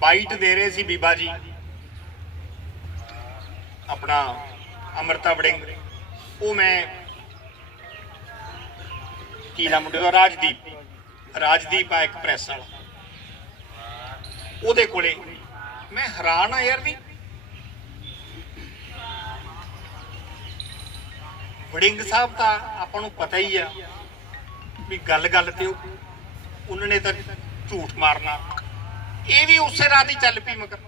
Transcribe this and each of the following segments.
Bite ਦੇ ਰਹੇ ਸੀ ਬੀਬਾ ਜੀ। ਆਪਣਾ ਅਮਰਤਾ ਵੜਿੰਗ। ਉਹ ਮੈਂ ਕੀ ਨਾਮ ਮੁੰਡੇ ਦਾ ਰਾਜਦੀਪ। ਰਾਜਦੀਪ ਆ ਇੱਕ ਪ੍ਰੈਸ ਵਾਲਾ। ਉਹਦੇ ਕੋਲੇ ਮੈਂ ਹੈਰਾਨ ਆ ਯਾਰ ਵੀ ਵੜਿੰਗ ਸਾਹਿਬ ਤਾਂ ਆਪਾਂ ਨੂੰ ਪਤਾ ਹੀ ਆ ਵੀ ਗੱਲ ਗੱਲ ਤੇ ਉਹਨਾਂ ਨੇ ਤਾਂ ਝੂਠ ਮਾਰਨਾ। ਇਹ ਵੀ ਉਸੇ ਰਾਤ ਹੀ ਚੱਲ ਪਈ ਮਗਰ।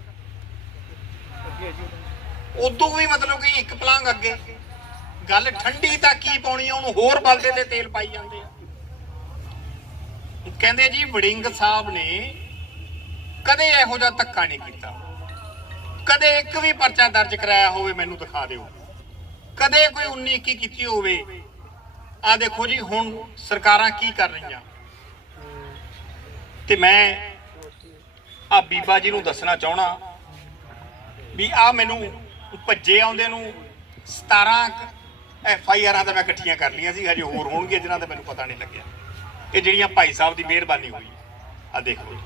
ਉਦੋਂ ਵੀ ਮਤਲਬ ਕਿ ਇੱਕ ਪਲਾਂਗ ਅੱਗੇ। ਗੱਲ ਠੰਡੀ ਤਾਂ ਕੀ ਪਾਉਣੀ ਆ, ਉਹਨੂੰ ਹੋਰ ਬਲਦੇ ਤੇ ਤੇਲ ਪਾਈ ਜਾਂਦੇ ਆ। ਕਹਿੰਦੇ ਜੀ, ਵੜਿੰਗ ਸਾਹਿਬ ਨੇ ਕਦੇ ਇਹੋ ਜਿਹਾ ਧੱਕਾ ਨਹੀਂ ਕੀਤਾ। ਕਦੇ ਇੱਕ ਵੀ ਪਰਚਾ ਦਰਜ ਕਰਾਇਆ ਹੋਵੇ, ਮੈਨੂੰ ਦਿਖਾ ਦਿਓ। ਕਦੇ ਕੋਈ 19 21 ਕੀਤੀ ਹੋਵੇ। ਆ ਦੇਖੋ ਜੀ, ਹੁਣ ਸਰਕਾਰਾਂ ਕੀ ਕਰ ਰਹੀਆਂ। ਤੇ ਮੈਂ ਆ ਬੀਬਾ ਜੀ ਨੂੰ ਦੱਸਣਾ ਚਾਹਣਾ ਵੀ ਆ ਮੈਨੂੰ ਭੱਜੇ ਆਉਂਦੇ ਨੂੰ 17 ਐਫ ਆਈ ਆਰਾਂ ਤਾਂ ਮੈਂ ਇਕੱਠੀਆਂ ਕਰ ਲਈਆਂ ਸੀ, ਹਜੇ ਹੋਰ ਹੋਣਗੇ ਜਿਨ੍ਹਾਂ ਦਾ ਮੈਨੂੰ ਪਤਾ ਨਹੀਂ ਲੱਗਿਆ। ਇਹ ਜਿਹੜੀਆਂ ਭਾਈ ਸਾਹਿਬ ਦੀ ਮਿਹਰਬਾਨੀ ਹੋਈ। ਆ ਦੇਖੋ ਜੀ।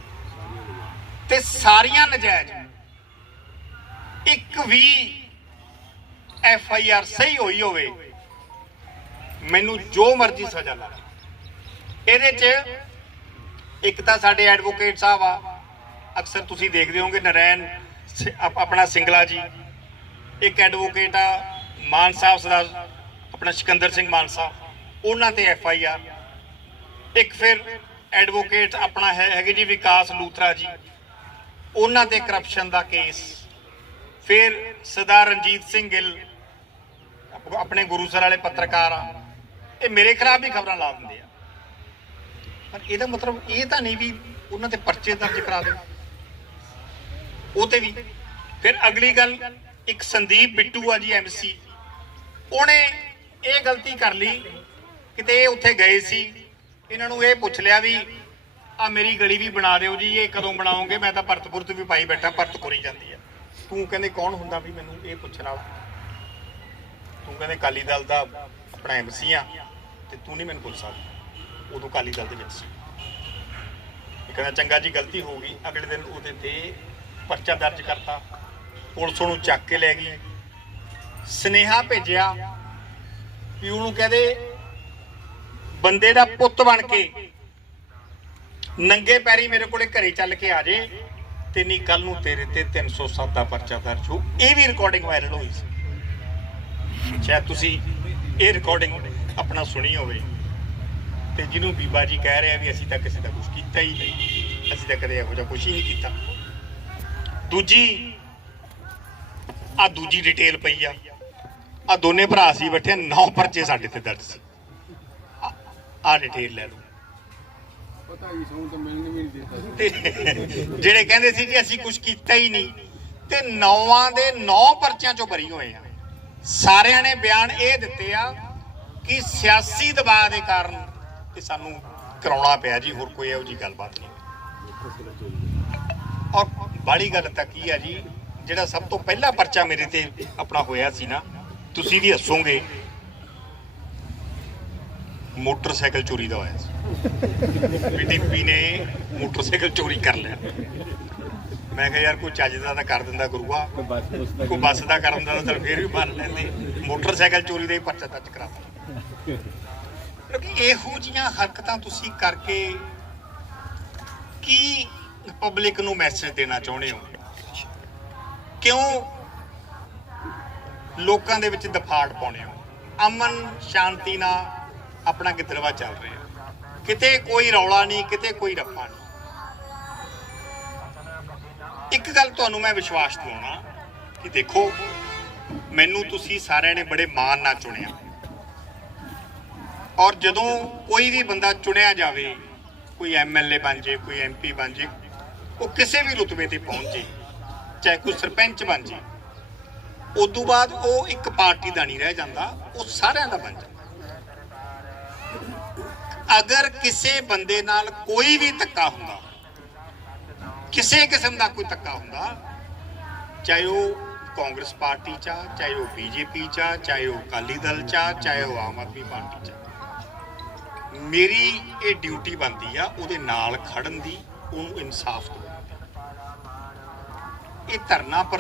ਤੇ ਸਾਰੀਆਂ ਨਜਾਇਜ਼ ਇੱਕ ਵੀ ਐਫ ਆਈ ਆਰ ਸਹੀ ਹੋਈ ਹੋਵੇ, ਮੈਨੂੰ ਜੋ ਮਰਜ਼ੀ ਸਜ਼ਾ ਲਾ ਇਹਦੇ 'ਚ ਇੱਕ ਤਾਂ ਸਾਡੇ ਐਡਵੋਕੇਟ ਸਾਹਿਬ ਆ ਅਕਸਰ ਤੁਸੀਂ ਦੇਖਦੇ ਹੋਗੇ ਨਰੈਣ ਆਪਣਾ ਸਿੰਗਲਾ ਜੀ, ਇੱਕ ਐਡਵੋਕੇਟ ਆ, ਮਾਨ ਸਾਹਿਬ ਸਰਦਾਰ ਆਪਣਾ ਸਿਕੰਦਰ ਸਿੰਘ ਮਾਨ ਸਾਹਿਬ, ਉਹਨਾਂ ਤੇ ਐਫ ਆਈ ਆਰ ਇੱਕ ਫਿਰ ਐਡਵੋਕੇਟ ਆਪਣਾ ਹੈ ਹੈਗੇ ਜੀ ਵਿਕਾਸ ਲੂਥਰਾ ਜੀ, ਉਹਨਾਂ ਤੇ ਕਰਪਸ਼ਨ ਦਾ ਕੇਸ ਫਿਰ ਸਰਦਾਰ ਰਣਜੀਤ ਸਿੰਘ ਗਿੱਲ ਆਪਣੇ ਗੁਰੂਸਰ ਵਾਲੇ ਪੱਤਰਕਾਰ ਆ। ਇਹ ਮੇਰੇ ਖਿਲਾਫ ਵੀ ਖਬਰਾਂ ਲਾ ਦਿੰਦੇ ਆ। ਪਰ ਇਹਦਾ ਮਤਲਬ ਇਹ ਤਾਂ ਨਹੀਂ ਵੀ ਉਹਨਾਂ ਤੇ ਪਰਚੇ ਦਰਜ ਕਰਾ ਦੇ ਉਹ ਤੇ ਵੀ। ਫਿਰ ਅਗਲੀ ਗੱਲ, ਇੱਕ ਸੰਦੀਪ ਬਿੱਟੂ ਆ ਜੀ ਐਮਸੀ ਉਹਨੇ ਇਹ ਗਲਤੀ ਕਰ ਲਈ, ਕਿਤੇ ਉੱਥੇ ਗਏ ਸੀ। ਇਹਨਾਂ ਨੂੰ ਇਹ ਪੁੱਛ ਲਿਆ ਵੀ, ਆ ਮੇਰੀ ਗਲੀ ਵੀ ਬਣਾ ਦਿਓ ਜੀ, ਇਹ ਕਦੋਂ ਬਣਾਓਗੇ? ਮੈਂ ਤਾਂ ਭਰਤ ਵੀ ਪਾਈ ਬੈਠਾ ਭਰਤ ਕੋਰੀ ਜਾਂਦੀ ਆ। ਤੂੰ ਕਹਿੰਦੇ, ਕੌਣ ਹੁੰਦਾ ਵੀ ਮੈਨੂੰ ਇਹ ਪੁੱਛਣ ਵਾਲਾ? ਤੂੰ ਕਹਿੰਦੇ ਕਾਲੀ ਦਲ ਦਾ ਆਪਣਾ ਐਮਸੀ ਆ, ਤੇ ਤੂੰ ਨਹੀਂ ਮੈਨੂੰ ਪੁੱਛ ਸਕਦਾ। ਉਦੋਂ ਕਾਲੀ ਦਲ ਦੇ ਵਿੱਚ ਸੀ। ਕਹਿੰਦਾ, ਚੰਗਾ ਜੀ, ਗਲਤੀ ਹੋ ਗਈ। ਅਗਲੇ ਦਿਨ ਉਹਦੇ ਤੇ ਪਰਚਾ ਦਰਜ ਕਰਤਾ। ਪੁਲਿਸ ਉਹਨੂੰ ਚੱਕ ਕੇ ਲੈ ਗਈ। ਸਨੇਹਾ ਭੇਜਿਆ ਵੀ ਉਹਨੂੰ ਕਹਦੇ, ਬੰਦੇ ਦਾ ਪੁੱਤ ਬਣ ਕੇ ਨੰਗੇ ਪੈਰੀ ਮੇਰੇ ਕੋਲੇ ਘਰੇ ਚੱਲ ਕੇ ਆ ਜੇ ਤੇ ਨਹੀਂ ਕੱਲ ਨੂੰ ਤੇਰੇ ਤੇ 307 ਦਾ ਪਰਚਾ ਦਰਜ ਹੋ। ਇਹ ਵੀ ਰਿਕਾਰਡਿੰਗ ਵਾਇਰਲ ਹੋਈ ਸੀ। ਸ਼ਾਇਦ ਤੁਸੀਂ ਇਹ ਰਿਕਾਰਡਿੰਗ ਆਪਣਾ ਸੁਣੀ ਹੋਵੇ। ਤੇ ਜਿਹਨੂੰ ਬੀਬਾ ਜੀ ਕਹਿ ਰਿਹਾ ਵੀ ਅਸੀਂ ਤਾਂ ਕਿਸੇ ਦਾ ਕੁਝ ਕੀਤਾ ਹੀ ਨਹੀਂ। ਅਸੀਂ ਤਾਂ ਕਦੇ ਇਹੋ ਜਿਹਾ ਕੁਝ ਹੀ ਨਹੀਂ ਕੀਤਾ। ਦੂਜੀ ਆ ਦੂਜੀ ਡਿਟੇਲ ਪਈ ਆ। ਆ ਦੋਨੇ ਭਰਾ ਸੀ ਬੈਠੇ ਨੌ ਪਰਚੇ ਸਾਡੇ ਤੇ ਦਰਜ ਸੀ। ਆ ਡਿਟੇਲ ਲੈ ਲਓ। ਪਤਾ ਹੀ ਸੌਂ ਤਾਂ ਮਿਲਣ ਵੀ ਨਹੀਂ ਦਿੱਤਾ। ਤੇ ਜਿਹੜੇ ਕਹਿੰਦੇ ਸੀ ਕਿ ਅਸੀਂ ਕੁਝ ਕੀਤਾ ਹੀ ਨਹੀਂ ਤੇ ਨੌਵਾਂ ਦੇ ਨੌ ਪਰਚਿਆਂ ਚੋਂ ਬਰੀ ਹੋਏ ਆ। ਸਾਰਿਆਂ ਨੇ ਬਿਆਨ ਇਹ ਦਿੱਤੇ ਆ ਕਿ ਸਿਆਸੀ ਦਬਾਅ ਦੇ ਕਾਰਨ ਇਹ ਸਾਨੂੰ ਕਰਾਉਣਾ ਪਿਆ ਜੀ ਹੋਰ ਕੋਈ ਇਹੋ ਜੀ ਗੱਲਬਾਤ ਨਹੀਂ। ਔਰ ਬਾੜੀ ਗੱਲ ਤਾਂ ਕੀ ਆ ਜੀ ਜਿਹੜਾ ਸਭ ਤੋਂ ਪਹਿਲਾ ਪਰਚਾ ਮੇਰੇ ਤੇ ਆਪਣਾ ਹੋਇਆ ਸੀ ਨਾ ਤੁਸੀਂ ਵੀ ਹੱਸੋਗੇ। ਮੋਟਰਸਾਈਕਲ ਚੋਰੀ ਦਾ ਹੋਇਆ ਸੀ। ਵੀ ਡਿੰਪੀ ਨੇ ਮੋਟਰਸਾਈਕਲ ਚੋਰੀ ਕਰ ਲਿਆ। ਮੈਂ ਕਿਹਾ ਯਾਰ ਕੋਈ ਚੱਜ ਦਾ ਤਾਂ ਕਰ ਦਿੰਦਾ ਗੁਰੂਆ ਕੋਈ ਬੱਸ ਦਾ ਕਰਨ ਦਾ ਤਾਂ ਫੇਰ ਵੀ ਮੰਨ ਲੈਂਦੇ। ਮੋਟਰਸਾਈਕਲ ਚੋਰੀ ਦਾ ਹੀ ਪਰਚਾ ਦਰਜ ਕਰਾਤਾ। ਕਿਉਂਕਿ ਇਹੋ ਜੀਆਂ ਹਰਕਤਾਂ ਤੁਸੀਂ ਕਰਕੇ ਕੀ ਪਬਲਿਕ ਨੂੰ ਮੈਸੇਜ ਦੇਣਾ ਚਾਹੁੰਦੇ ਹੋ? ਕਿਉਂ ਲੋਕਾਂ ਦੇ ਵਿੱਚ ਦਫਾੜ ਪਾਉਣੇ ਹੋ? ਅਮਨ ਸ਼ਾਂਤੀ ਨਾਲ ਆਪਣਾ ਗਿੱਦਰਵਾ ਚੱਲ ਰਿਹਾ। ਕਿਤੇ ਕੋਈ ਰੌਲਾ ਨਹੀਂ, ਕਿਤੇ ਕੋਈ ਰੱਫਾ ਨਹੀਂ। ਇੱਕ ਗੱਲ ਤੁਹਾਨੂੰ ਮੈਂ ਵਿਸ਼ਵਾਸ ਦਿਵਾਉਣਾ ਕਿ ਦੇਖੋ, ਮੈਨੂੰ ਤੁਸੀਂ ਸਾਰਿਆਂ ਨੇ ਬੜੇ ਮਾਣ ਨਾਲ ਚੁਣਿਆ। ਔਰ ਜਦੋਂ ਕੋਈ ਵੀ ਬੰਦਾ ਚੁਣਿਆ ਜਾਵੇ, ਕੋਈ ਐਮਐਲਏ ਬਣ ਜੇ ਕੋਈ ਐਮਪੀ ਬਣ ਜੇ ਉਹ ਕਿਸੇ ਵੀ ਰੁਤਬੇ ਤੇ ਪਹੁੰਚ ਜੇ, ਚਾਹੇ ਕੋਈ ਸਰਪੰਚ ਬਣ ਜੇ, ਉਦੋਂ ਬਾਅਦ ਉਹ ਇੱਕ ਪਾਰਟੀ ਦਾ ਨਹੀਂ ਰਹਿ ਜਾਂਦਾ, ਉਹ ਸਾਰਿਆਂ ਦਾ ਬਣ ਜਾਂਦਾ। ਅਗਰ ਕਿਸੇ ਬੰਦੇ ਨਾਲ ਕੋਈ ਵੀ ਧੱਕਾ ਹੁੰਦਾ, ਕਿਸੇ ਕਿਸਮ ਦਾ ਕੋਈ ਧੱਕਾ ਹੁੰਦਾ, ਚਾਹੇ ਉਹ ਕਾਂਗਰਸ ਪਾਰਟੀ ਚ ਆ, ਚਾਹੇ ਉਹ ਬੀਜੇਪੀ ਚ ਆ, ਚਾਹੇ ਉਹ ਅਕਾਲੀ ਦਲ ਚ ਆ, ਚਾਹੇ ਉਹ ਆਮ ਆਦਮੀ ਪਾਰਟੀ ਚ ਆ, ਮੇਰੀ ਇਹ ਡਿਊਟੀ ਬਣਦੀ ਆ, ਉਹਦੇ ਨਾਲ ਖੜਨ ਦੀ, ਉਹਨੂੰ ਇਨਸਾਫ ਦਿਵਾਉਣ ਇਹ ਧਰਨਾ